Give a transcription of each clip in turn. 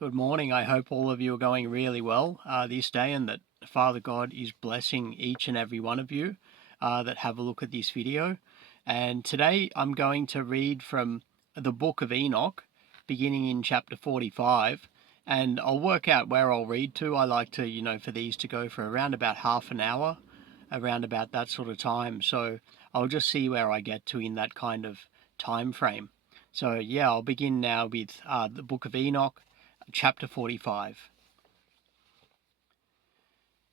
Good morning. I hope all of you are going really well this day, and that Father God is blessing each and every one of you that have a look at this video. And today I'm going to read from the book of Enoch, beginning in chapter 45, and I'll work out where I'll read to. I like to, for these to go for around about half an hour, around about that sort of time. So I'll just see where I get to in that kind of time frame. So yeah, I'll begin now with the book of Enoch, chapter 45.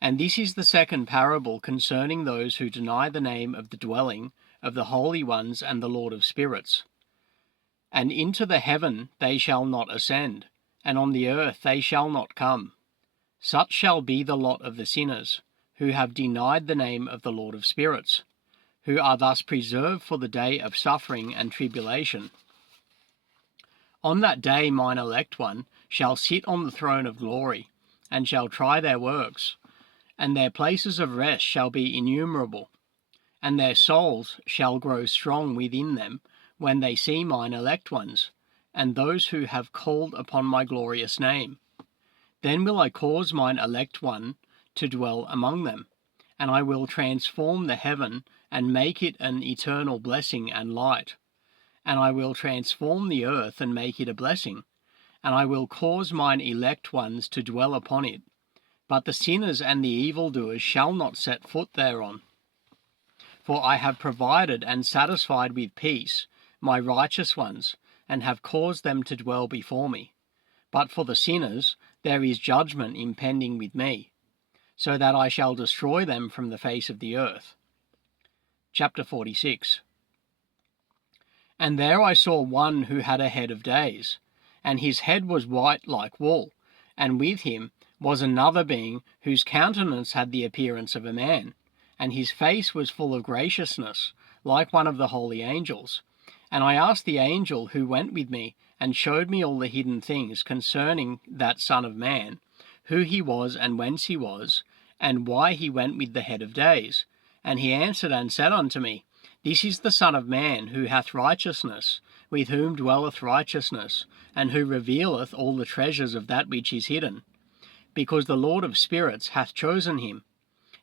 And this is the second parable concerning those who deny the name of the dwelling of the holy ones and the Lord of spirits. And into the heaven they shall not ascend, and on the earth they shall not come. Such shall be the lot of the sinners, who have denied the name of the Lord of spirits, who are thus preserved for the day of suffering and tribulation. On that day mine elect one shall sit on the throne of glory, and shall try their works, and their places of rest shall be innumerable, and their souls shall grow strong within them when they see mine elect ones, and those who have called upon my glorious name. Then will I cause mine elect one to dwell among them, and I will transform the heaven and make it an eternal blessing and light. And I will transform the earth and make it a blessing, and I will cause mine elect ones to dwell upon it. But the sinners and the evildoers shall not set foot thereon. For I have provided and satisfied with peace my righteous ones, and have caused them to dwell before me. But for the sinners there is judgment impending with me, so that I shall destroy them from the face of the earth. Chapter 46. And there I saw one who had a head of days, and his head was white like wool, and with him was another being whose countenance had the appearance of a man, and his face was full of graciousness, like one of the holy angels. And I asked the angel who went with me, and showed me all the hidden things concerning that Son of Man, who he was and whence he was, and why he went with the head of days. And he answered and said unto me, This is the Son of Man, who hath righteousness, with whom dwelleth righteousness, and who revealeth all the treasures of that which is hidden, because the Lord of spirits hath chosen him,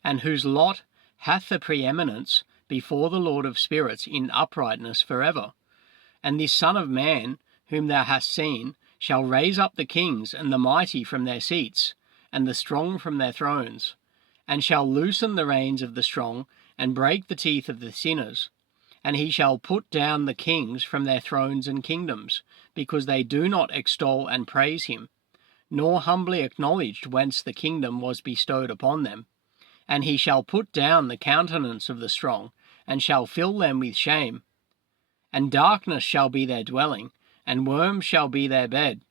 and whose lot hath the preeminence before the Lord of spirits in uprightness forever. And this Son of Man, whom thou hast seen, shall raise up the kings and the mighty from their seats, and the strong from their thrones, and shall loosen the reins of the strong, and break the teeth of the sinners. And he shall put down the kings from their thrones and kingdoms, because they do not extol and praise him, nor humbly acknowledged whence the kingdom was bestowed upon them. And he shall put down the countenance of the strong, and shall fill them with shame. And darkness shall be their dwelling, and worms shall be their bed.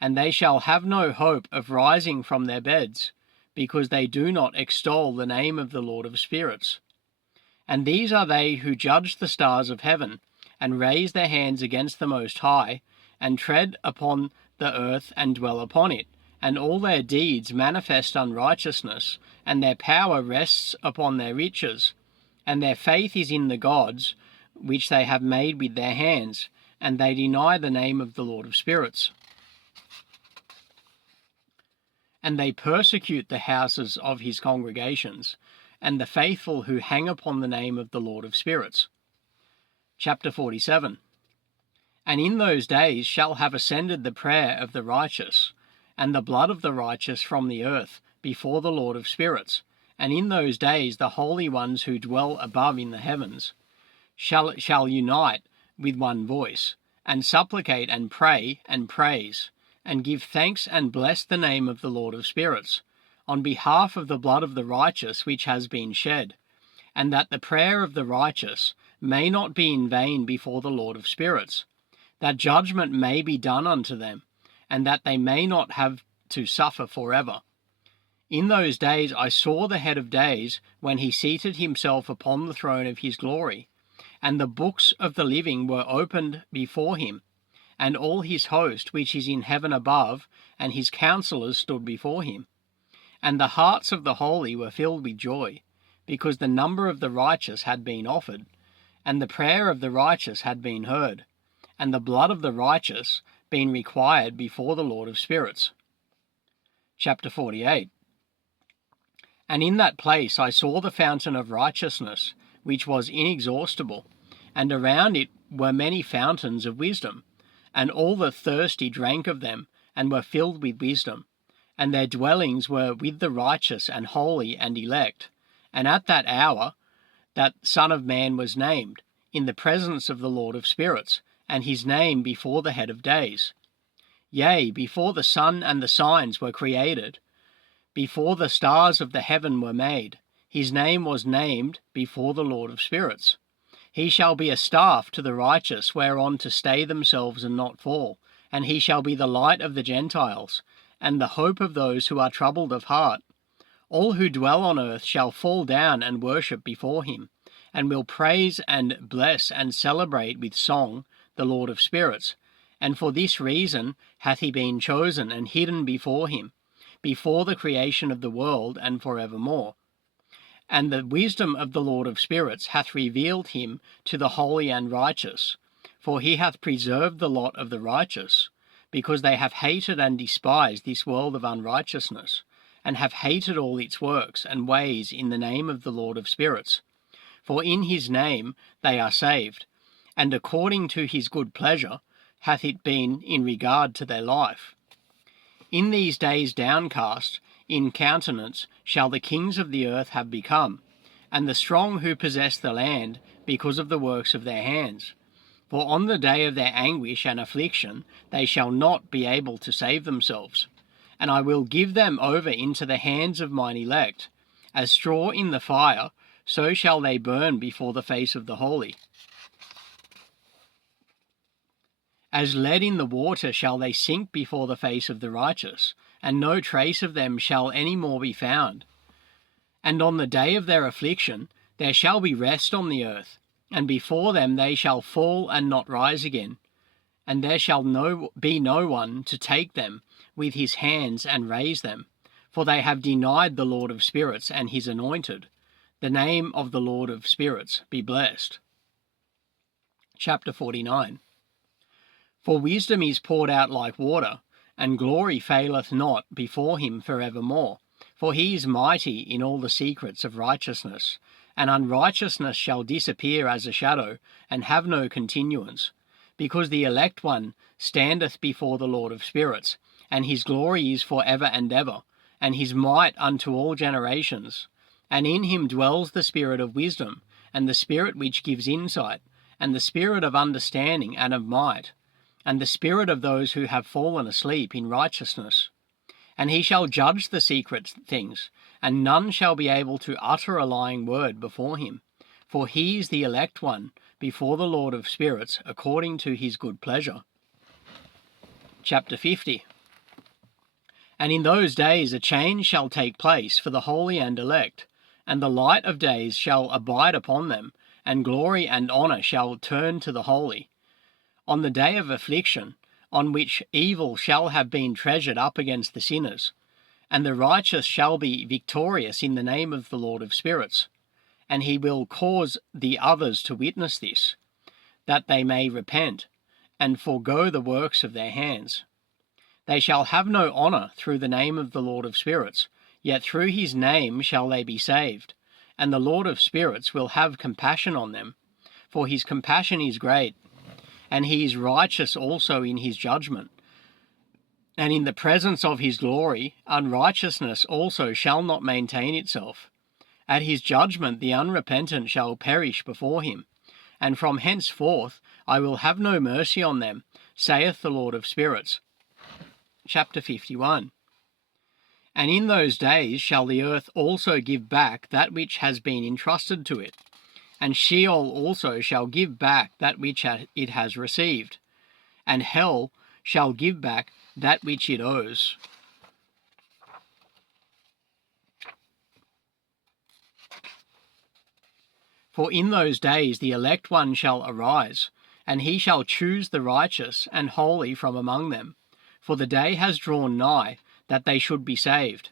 And they shall have no hope of rising from their beds, because they do not extol the name of the Lord of spirits. And these are they who judge the stars of heaven, and raise their hands against the Most High, and tread upon the earth and dwell upon it, and all their deeds manifest unrighteousness, and their power rests upon their riches, and their faith is in the gods which they have made with their hands, and they deny the name of the Lord of spirits. And they persecute the houses of his congregations, and the faithful who hang upon the name of the Lord of spirits. Chapter 47. And in those days shall have ascended the prayer of the righteous, and the blood of the righteous from the earth before the Lord of spirits. And in those days the holy ones who dwell above in the heavens shall unite with one voice, and supplicate and pray and praise, and give thanks and bless the name of the Lord of spirits, on behalf of the blood of the righteous which has been shed, and that the prayer of the righteous may not be in vain before the Lord of spirits, that judgment may be done unto them, and that they may not have to suffer forever. In those days I saw the head of days, when he seated himself upon the throne of his glory, and the books of the living were opened before him, and all his host which is in heaven above, and his counselors stood before him. And the hearts of the holy were filled with joy, because the number of the righteous had been offered, and the prayer of the righteous had been heard, and the blood of the righteous been required before the Lord of spirits. Chapter 48. And in that place I saw the fountain of righteousness, which was inexhaustible, and around it were many fountains of wisdom, and all the thirsty drank of them, and were filled with wisdom. And their dwellings were with the righteous and holy and elect. And at that hour that Son of Man was named, in the presence of the Lord of spirits, and his name before the head of days. Yea, before the sun and the signs were created, before the stars of the heaven were made, his name was named before the Lord of spirits. He shall be a staff to the righteous, whereon to stay themselves and not fall, and he shall be the light of the Gentiles, and the hope of those who are troubled of heart. All who dwell on earth shall fall down and worship before him, and will praise and bless and celebrate with song the Lord of spirits. And for this reason hath he been chosen and hidden before him, before the creation of the world and forevermore. And the wisdom of the Lord of spirits hath revealed him to the holy and righteous. For he hath preserved the lot of the righteous, because they have hated and despised this world of unrighteousness, and have hated all its works and ways in the name of the Lord of spirits. For in his name they are saved, and according to his good pleasure hath it been in regard to their life. In these days downcast in countenance shall the kings of the earth have become, and the strong who possess the land, because of the works of their hands. For on the day of their anguish and affliction they shall not be able to save themselves. And I will give them over into the hands of mine elect. As straw in the fire, so shall they burn before the face of the holy. As lead in the water shall they sink before the face of the righteous, and no trace of them shall any more be found. And on the day of their affliction there shall be rest on the earth, and before them they shall fall and not rise again. And there shall be no one to take them with his hands and raise them, for they have denied the Lord of spirits and his anointed. The name of the Lord of spirits be blessed. Chapter 49. For wisdom is poured out like water, and glory faileth not before him forevermore. For he is mighty in all the secrets of righteousness, and unrighteousness shall disappear as a shadow, and have no continuance. Because the elect one standeth before the Lord of spirits, and his glory is for ever and ever, and his might unto all generations. And in him dwells the spirit of wisdom, and the spirit which gives insight, and the spirit of understanding and of might, and the spirit of those who have fallen asleep in righteousness. And he shall judge the secret things, and none shall be able to utter a lying word before him. For he is the elect one before the Lord of spirits, according to his good pleasure. Chapter 50. And in those days a change shall take place for the holy and elect, and the light of days shall abide upon them, and glory and honour shall turn to the holy. On the day of affliction, on which evil shall have been treasured up against the sinners, and the righteous shall be victorious in the name of the Lord of spirits. And he will cause the others to witness this, that they may repent, and forego the works of their hands. They shall have no honour through the name of the Lord of spirits, yet through his name shall they be saved. And the Lord of spirits will have compassion on them, for his compassion is great, and he is righteous also in his judgment. And in the presence of his glory, unrighteousness also shall not maintain itself. At his judgment the unrepentant shall perish before him, and from henceforth I will have no mercy on them, saith the Lord of spirits. Chapter 51. And in those days shall the earth also give back that which has been entrusted to it, and Sheol also shall give back that which it has received, and hell shall give back that which it owes. For in those days the elect one shall arise, and he shall choose the righteous and holy from among them. For the day has drawn nigh that they should be saved.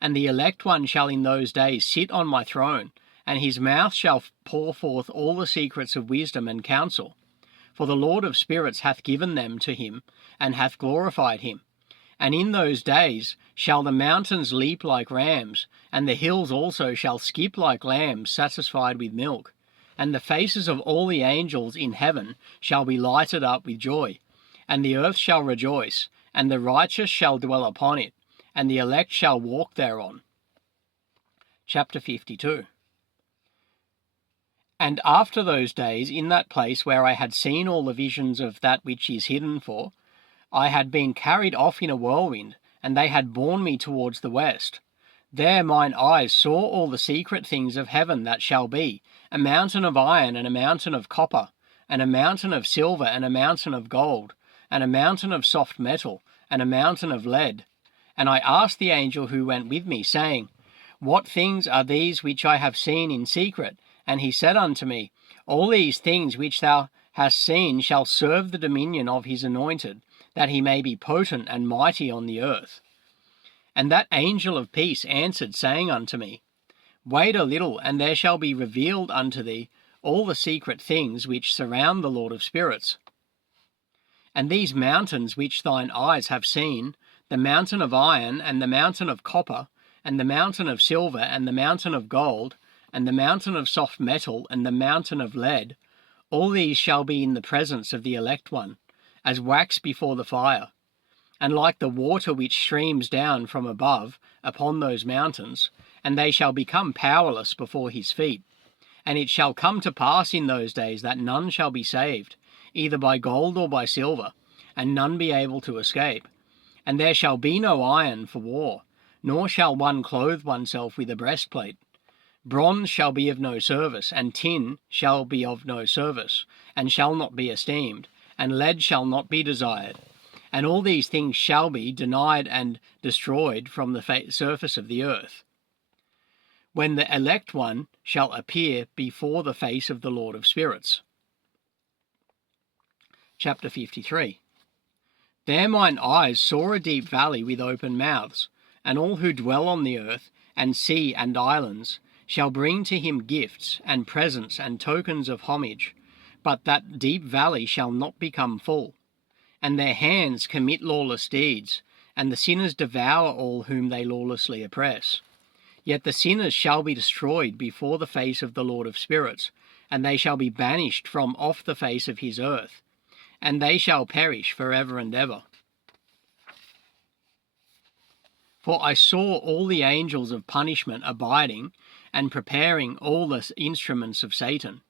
And the elect one shall in those days sit on my throne, and his mouth shall pour forth all the secrets of wisdom and counsel. for the Lord of spirits hath given them to him, and hath glorified him. And in those days shall the mountains leap like rams, and the hills also shall skip like lambs satisfied with milk. And the faces of all the angels in heaven shall be lighted up with joy. And the earth shall rejoice, and the righteous shall dwell upon it, and the elect shall walk thereon. Chapter 52. And after those days, in that place where I had seen all the visions of that which is hidden for, I had been carried off in a whirlwind, and they had borne me towards the west. There mine eyes saw all the secret things of heaven that shall be, a mountain of iron, and a mountain of copper, and a mountain of silver, and a mountain of gold, and a mountain of soft metal, and a mountain of lead. And I asked the angel who went with me, saying, What things are these which I have seen in secret? And he said unto me, All these things which thou hast seen shall serve the dominion of his anointed, that he may be potent and mighty on the earth. And that angel of peace answered, saying unto me, Wait a little, and there shall be revealed unto thee all the secret things which surround the Lord of spirits. And these mountains which thine eyes have seen, the mountain of iron, and the mountain of copper, and the mountain of silver, and the mountain of gold, and the mountain of soft metal, and the mountain of lead, all these shall be in the presence of the elect one, as wax before the fire. And like the water which streams down from above upon those mountains, and they shall become powerless before his feet. And it shall come to pass in those days that none shall be saved, either by gold or by silver, and none be able to escape. And there shall be no iron for war, nor shall one clothe oneself with a breastplate. Bronze shall be of no service, and tin shall be of no service, and shall not be esteemed, and lead shall not be desired. And all these things shall be denied and destroyed from the surface of the earth, when the elect one shall appear before the face of the Lord of spirits. Chapter 53. There mine eyes saw a deep valley with open mouths, and all who dwell on the earth, and sea and islands, shall bring to him gifts, and presents, and tokens of homage, but that deep valley shall not become full. And their hands commit lawless deeds, and the sinners devour all whom they lawlessly oppress. Yet the sinners shall be destroyed before the face of the Lord of spirits, and they shall be banished from off the face of his earth, and they shall perish for ever and ever. For I saw all the angels of punishment abiding, and preparing all the instruments of Satan.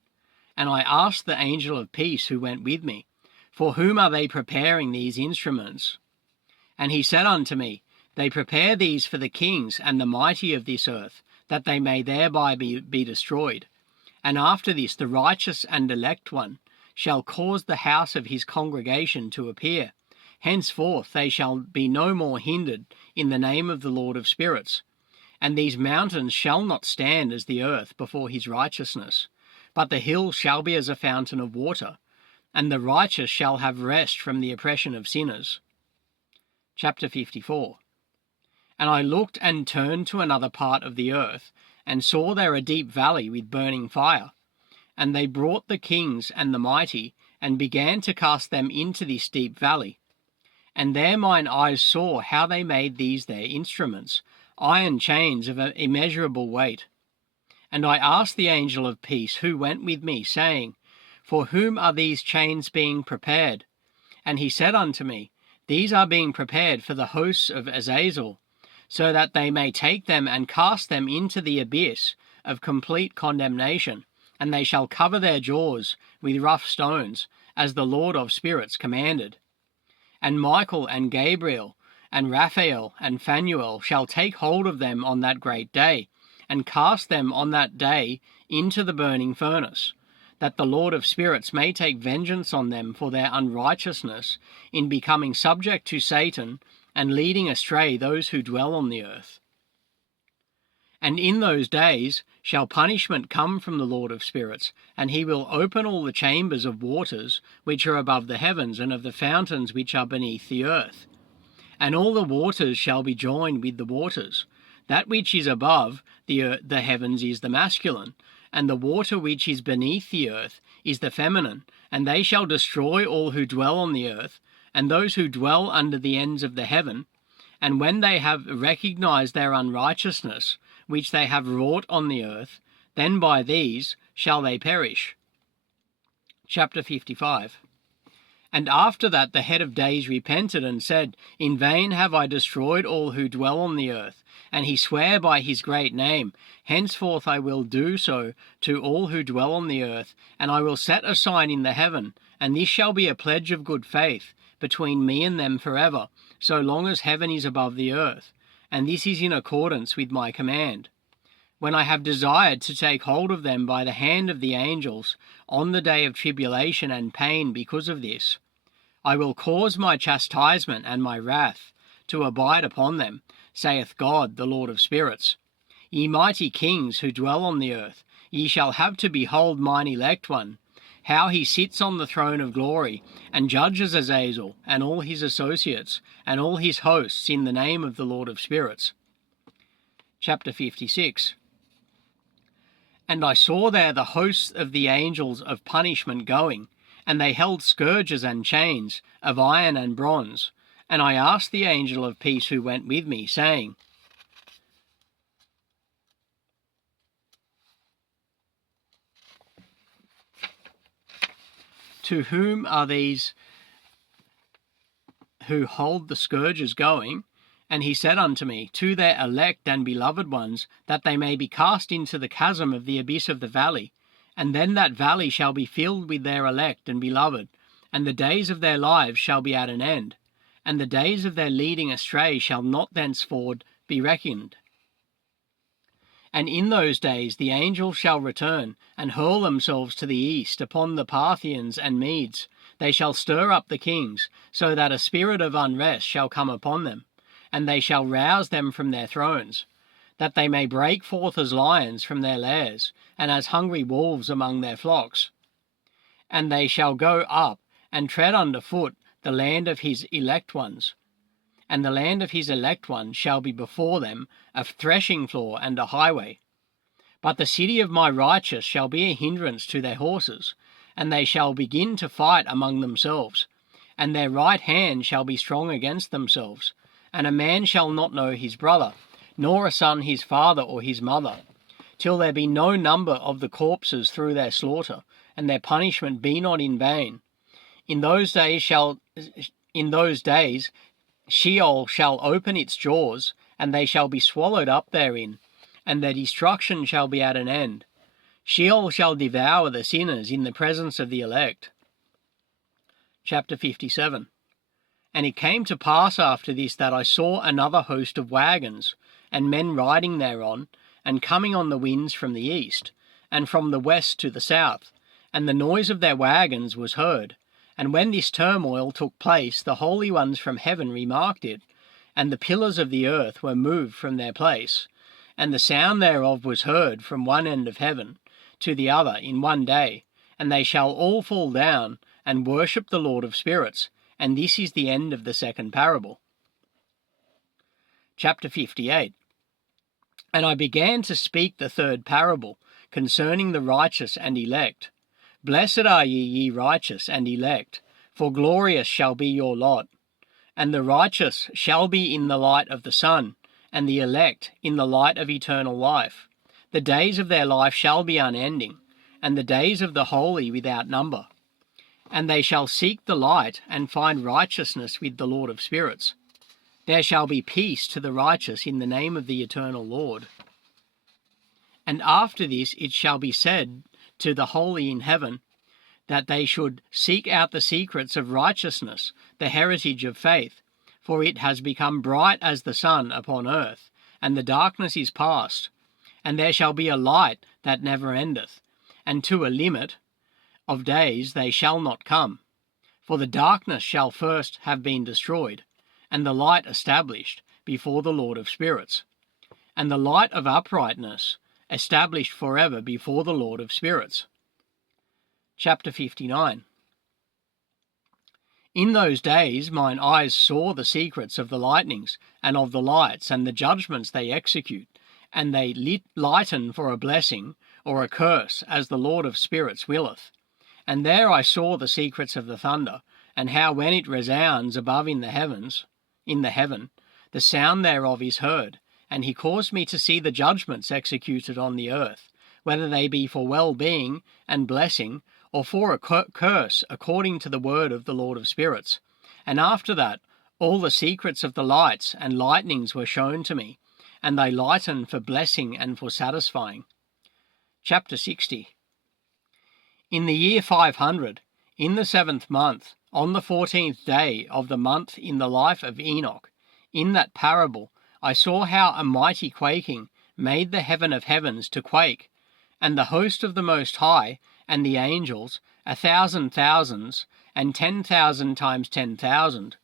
And I asked the angel of peace who went with me, For whom are they preparing these instruments? And he said unto me, They prepare these for the kings and the mighty of this earth, that they may thereby be destroyed. And after this the righteous and elect one shall cause the house of his congregation to appear. Henceforth they shall be no more hindered in the name of the Lord of spirits. And these mountains shall not stand as the earth before his righteousness, but the hills shall be as a fountain of water, and the righteous shall have rest from the oppression of sinners. Chapter 54. And I looked and turned to another part of the earth, and saw there a deep valley with burning fire. And they brought the kings and the mighty, and began to cast them into this deep valley. And there mine eyes saw how they made these their instruments, iron chains of an immeasurable weight. And I asked the angel of peace who went with me, saying, For whom are these chains being prepared? And he said unto me, These are being prepared for the hosts of Azazel, so that they may take them and cast them into the abyss of complete condemnation, and they shall cover their jaws with rough stones, as the Lord of spirits commanded. And Michael and Gabriel and Raphael and Phanuel shall take hold of them on that great day, and cast them on that day into the burning furnace, that the Lord of spirits may take vengeance on them for their unrighteousness in becoming subject to Satan and leading astray those who dwell on the earth. And in those days shall punishment come from the Lord of spirits, and he will open all the chambers of waters which are above the heavens, and of the fountains which are beneath the earth. And all the waters shall be joined with the waters. That which is above the heavens is the masculine, and the water which is beneath the earth is the feminine, and they shall destroy all who dwell on the earth, and those who dwell under the ends of the heaven. And when they have recognized their unrighteousness, which they have wrought on the earth, then by these shall they perish. Chapter 55. And after that the head of days repented and said, In vain have I destroyed all who dwell on the earth. And he sware by his great name, Henceforth I will do so to all who dwell on the earth, and I will set a sign in the heaven, and this shall be a pledge of good faith between me and them forever, so long as heaven is above the earth. And this is in accordance with my command. When I have desired to take hold of them by the hand of the angels on the day of tribulation and pain because of this, I will cause my chastisement and my wrath to abide upon them, saith God, the Lord of spirits. Ye mighty kings who dwell on the earth, ye shall have to behold mine elect one, how he sits on the throne of glory, and judges Azazel, and all his associates, and all his hosts in the name of the Lord of spirits. Chapter 56. And I saw there the hosts of the angels of punishment going, and they held scourges and chains of iron and bronze. And I asked the angel of peace who went with me, saying, To whom are these who hold the scourges going? And he said unto me, To their elect and beloved ones, that they may be cast into the chasm of the abyss of the valley. And then that valley shall be filled with their elect and beloved, and the days of their lives shall be at an end. And the days of their leading astray shall not thenceforward be reckoned. And in those days the angels shall return, and hurl themselves to the east upon the Parthians and Medes. They shall stir up the kings, so that a spirit of unrest shall come upon them, and they shall rouse them from their thrones, that they may break forth as lions from their lairs, and as hungry wolves among their flocks. And they shall go up and tread under foot the land of his elect ones. And the land of his elect ones shall be before them a threshing floor and a highway. But the city of my righteous shall be a hindrance to their horses, and they shall begin to fight among themselves, and their right hand shall be strong against themselves. And a man shall not know his brother, nor a son his father or his mother, till there be no number of the corpses through their slaughter, and their punishment be not in vain. In those days Sheol shall open its jaws, and they shall be swallowed up therein, and their destruction shall be at an end. Sheol shall devour the sinners in the presence of the elect. Chapter 57. And it came to pass after this that I saw another host of wagons, and men riding thereon, and coming on the winds from the east, and from the west to the south, and the noise of their wagons was heard. And when this turmoil took place, the holy ones from heaven remarked it, and the pillars of the earth were moved from their place, and the sound thereof was heard from one end of heaven to the other in one day, and they shall all fall down and worship the Lord of spirits. And this is the end of the second parable. Chapter 58. And I began to speak the third parable, concerning the righteous and elect. Blessed are ye, ye righteous and elect, for glorious shall be your lot. And the righteous shall be in the light of the sun, and the elect in the light of eternal life. The days of their life shall be unending, and the days of the holy without number. And they shall seek the light, and find righteousness with the Lord of spirits. There shall be peace to the righteous in the name of the eternal Lord. And after this it shall be said to the holy in heaven, that they should seek out the secrets of righteousness, the heritage of faith, for it has become bright as the sun upon earth, and the darkness is past. And there shall be a light that never endeth, and to a limit of days they shall not come. For the darkness shall first have been destroyed, and the light established before the Lord of spirits, and the light of uprightness established forever before the Lord of spirits. Chapter 59. In those days mine eyes saw the secrets of the lightnings, and of the lights, and the judgments they execute, and they lighten for a blessing or a curse, as the Lord of spirits willeth. And there I saw the secrets of the thunder, and how when it resounds above in the heaven, the sound thereof is heard. And he caused me to see the judgments executed on the earth, whether they be for well-being and blessing, or for a curse, according to the word of the Lord of spirits. And after that, all the secrets of the lights and lightnings were shown to me, and they lighten for blessing and for satisfying. Chapter 60. In the year 500, in the 7th month, on the 14th day of the month in the life of Enoch, in that parable I saw how a mighty quaking made the heaven of heavens to quake, and the host of the Most High, and the angels, 1,000 thousands, and 10,000 times 10,000,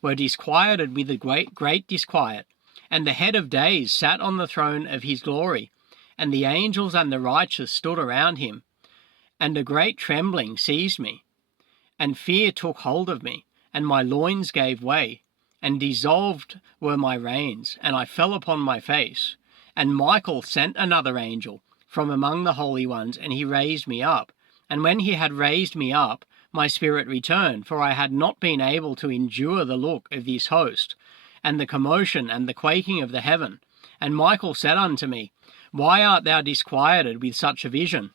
were disquieted with a great disquiet. And the head of days sat on the throne of his glory, and the angels and the righteous stood around him. And a great trembling seized me, and fear took hold of me, and my loins gave way, and dissolved were my reins, and I fell upon my face. And Michael sent another angel from among the holy ones, and he raised me up. And when he had raised me up, my spirit returned, for I had not been able to endure the look of this host, and the commotion and the quaking of the heaven. And Michael said unto me, Why art thou disquieted with such a vision?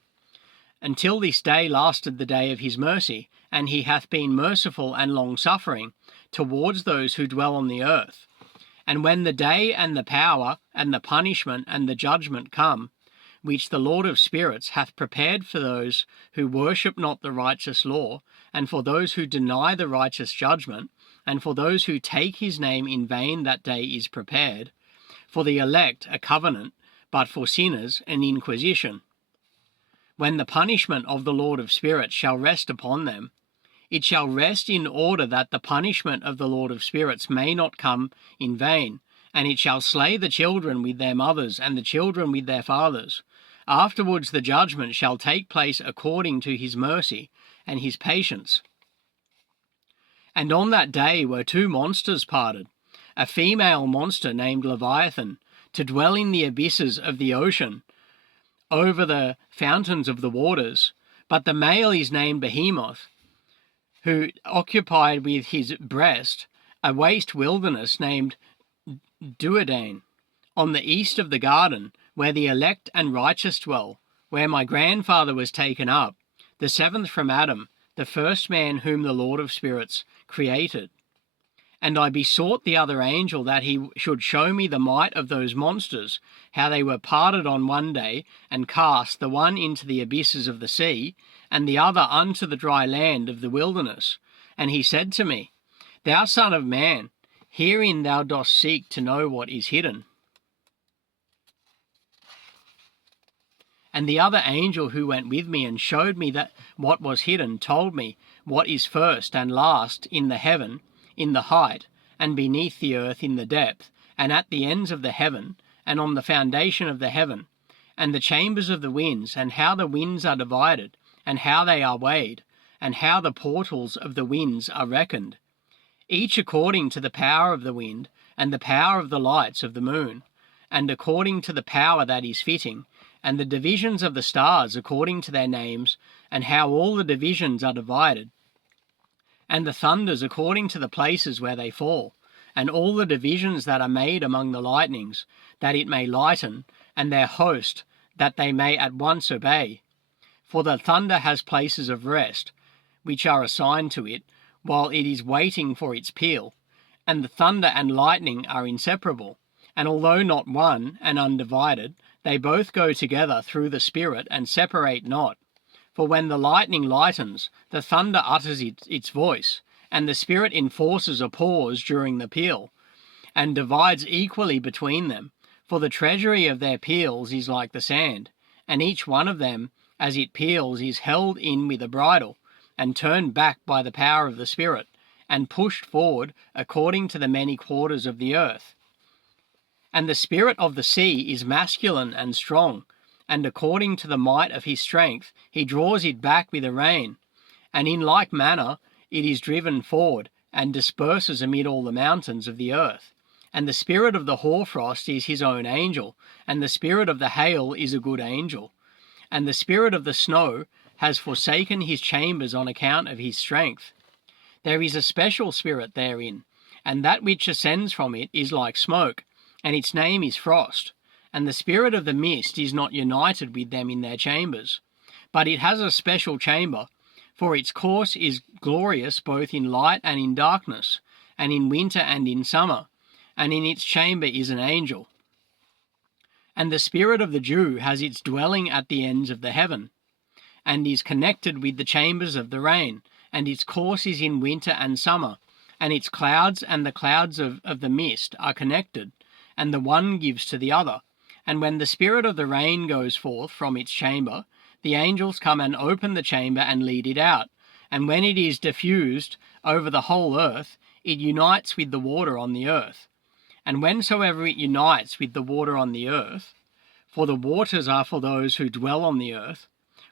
Until this day lasted the day of his mercy, and he hath been merciful and long-suffering towards those who dwell on the earth. And when the day and the power and the punishment and the judgment come, which the Lord of spirits hath prepared for those who worship not the righteous law, and for those who deny the righteous judgment, and for those who take his name in vain, that day is prepared. For the elect a covenant, but for sinners an inquisition. When the punishment of the Lord of spirits shall rest upon them, it shall rest in order that the punishment of the Lord of spirits may not come in vain, and it shall slay the children with their mothers, and the children with their fathers. Afterwards the judgment shall take place according to his mercy and his patience. And on that day were two monsters parted, a female monster named Leviathan, to dwell in the abysses of the ocean, over the fountains of the waters, but the male is named Behemoth, who occupied with his breast a waste wilderness named Duodain, on the east of the garden, where the elect and righteous dwell, where my grandfather was taken up, the seventh from Adam, the first man whom the Lord of spirits created. And I besought the other angel that he should show me the might of those monsters, how they were parted on one day, and cast, the one into the abysses of the sea, and the other unto the dry land of the wilderness. And he said to me, Thou son of man, herein thou dost seek to know what is hidden. And the other angel who went with me and showed me that what was hidden told me what is first and last in the heaven, in the height, and beneath the earth in the depth, and at the ends of the heaven, and on the foundation of the heaven, and the chambers of the winds, and how the winds are divided, and how they are weighed, and how the portals of the winds are reckoned, each according to the power of the wind, and the power of the lights of the moon, and according to the power that is fitting, and the divisions of the stars according to their names, and how all the divisions are divided, and the thunders according to the places where they fall, and all the divisions that are made among the lightnings, that it may lighten, and their host, that they may at once obey. For the thunder has places of rest, which are assigned to it, while it is waiting for its peal, and the thunder and lightning are inseparable, and although not one and undivided, they both go together through the Spirit and separate not. For when the lightning lightens, the thunder utters its voice, and the Spirit enforces a pause during the peal, and divides equally between them. For the treasury of their peals is like the sand, and each one of them, as it peals, is held in with a bridle, and turned back by the power of the Spirit, and pushed forward according to the many quarters of the earth. And the spirit of the sea is masculine and strong, and according to the might of his strength he draws it back with a rein, and in like manner it is driven forward, and disperses amid all the mountains of the earth. And the spirit of the hoarfrost is his own angel, and the spirit of the hail is a good angel, and the spirit of the snow has forsaken his chambers on account of his strength. There is a special spirit therein, and that which ascends from it is like smoke, and its name is frost. And the spirit of the mist is not united with them in their chambers, but it has a special chamber, for its course is glorious both in light and in darkness, and in winter and in summer, and in its chamber is an angel. And the spirit of the Jew has its dwelling at the ends of the heaven, and is connected with the chambers of the rain, and its course is in winter and summer, and its clouds and the clouds of the mist are connected, and the one gives to the other. And when the spirit of the rain goes forth from its chamber, the angels come and open the chamber and lead it out. And when it is diffused over the whole earth, it unites with the water on the earth. And whensoever it unites with the water on the earth, for the waters are for those who dwell on the earth,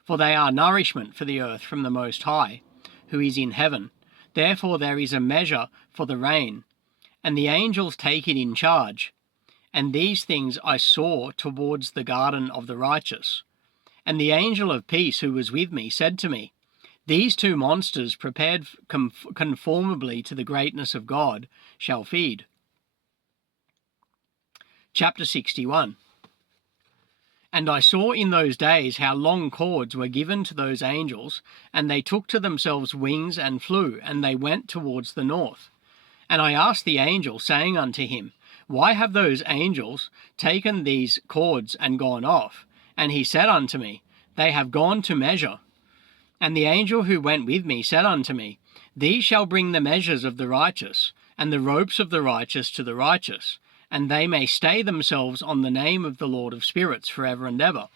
for they are nourishment for the earth from the Most High, who is in heaven. Therefore there is a measure for the rain, and the angels take it in charge. And these things I saw towards the garden of the righteous. And the angel of peace who was with me said to me, These two monsters, prepared conformably to the greatness of God, shall feed. Chapter 61. And I saw in those days how long cords were given to those angels, and they took to themselves wings and flew, and they went towards the north. And I asked the angel, saying unto him, Why have those angels taken these cords and gone off? And he said unto me, They have gone to measure. And the angel who went with me said unto me, These shall bring the measures of the righteous, and the ropes of the righteous to the righteous, and they may stay themselves on the name of the Lord of spirits forever and ever.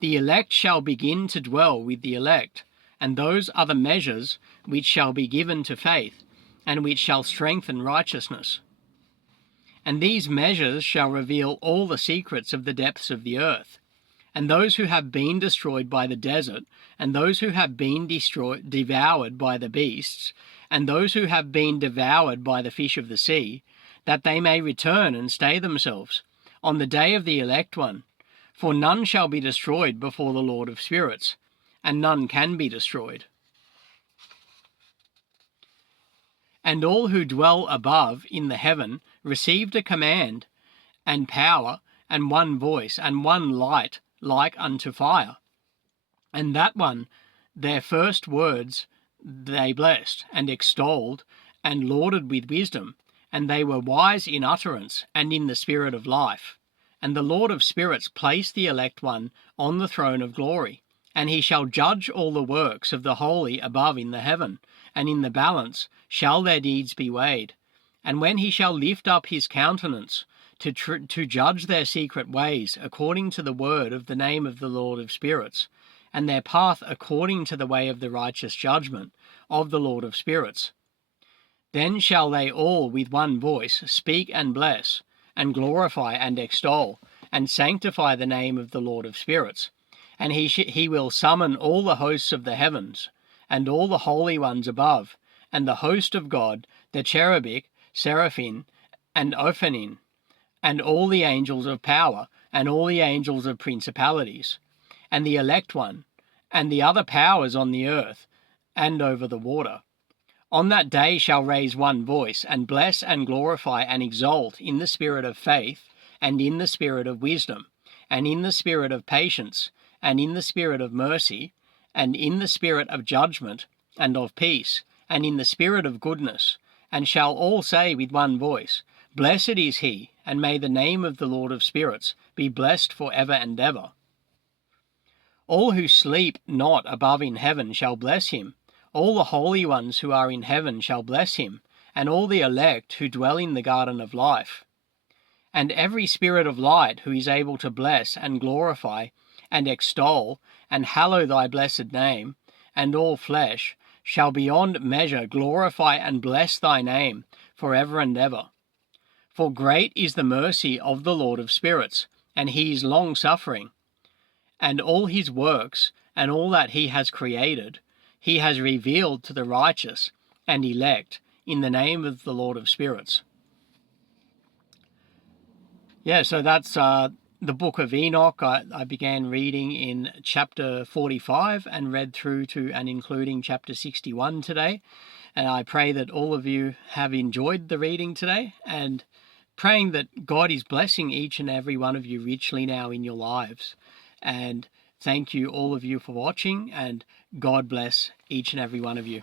The elect shall begin to dwell with the elect, and those are the measures which shall be given to faith, and which shall strengthen righteousness. And these measures shall reveal all the secrets of the depths of the earth. And those who have been destroyed by the desert, and those who have been devoured by the beasts, and those who have been devoured by the fish of the sea, that they may return and stay themselves on the day of the elect one. For none shall be destroyed before the Lord of spirits, and none can be destroyed. And all who dwell above in the heaven received a command, and power, and one voice, and one light, like unto fire. And that one, their first words they blessed, and extolled, and lauded with wisdom, and they were wise in utterance, and in the spirit of life. And the Lord of spirits placed the elect one on the throne of glory, and he shall judge all the works of the holy above in the heaven, and in the balance shall their deeds be weighed. And when he shall lift up his countenance to judge their secret ways according to the word of the name of the Lord of spirits, and their path according to the way of the righteous judgment of the Lord of spirits, then shall they all with one voice speak and bless, and glorify and extol, and sanctify the name of the Lord of spirits. And he will summon all the hosts of the heavens, and all the holy ones above, and the host of God, the cherubic, seraphim, and ophanim, and all the angels of power, and all the angels of principalities, and the elect one, and the other powers on the earth, and over the water. On that day shall raise one voice, and bless and glorify and exalt in the spirit of faith, and in the spirit of wisdom, and in the spirit of patience, and in the spirit of mercy, and in the spirit of judgment, and of peace, and in the spirit of goodness, and shall all say with one voice, Blessed is he, and may the name of the Lord of spirits be blessed for ever and ever. All who sleep not above in heaven shall bless him. All the holy ones who are in heaven shall bless him, and all the elect who dwell in the garden of life. And every spirit of light who is able to bless and glorify and extol and hallow thy blessed name, and all flesh shall beyond measure glorify and bless thy name for ever and ever. For great is the mercy of the Lord of spirits, and he is long-suffering. And all his works, and all that he has created, he has revealed to the righteous and elect in the name of the Lord of spirits. Yeah, so that's the book of Enoch, I began reading in chapter 45 and read through to and including chapter 61 today. And I pray that all of you have enjoyed the reading today, and praying that God is blessing each and every one of you richly now in your lives. And thank you, all of you, for watching, and God bless each and every one of you.